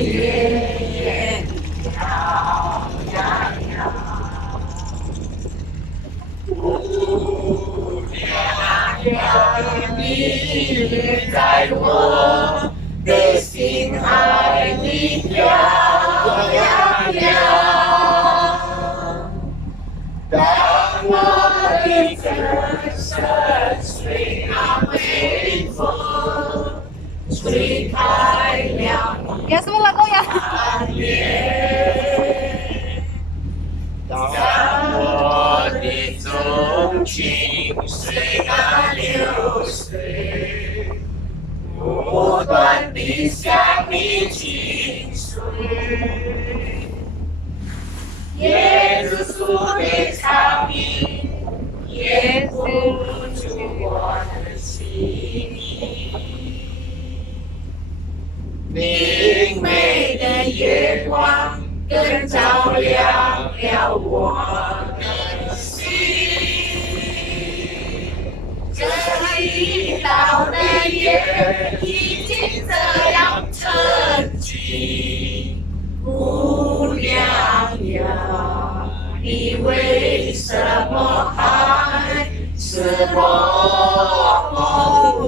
月摇呀摇，呜呀呀，你在我的心海里飘呀飘。当我的歌声随那微风吹开了你的花叶，当我的衷情随那流水不断地向你倾诉。叶子树的长影掩不住我的心意，明媚的月光更照亮了我的心。这一道的夜已经这样沉寂，姑娘呀，你为什么还是默默不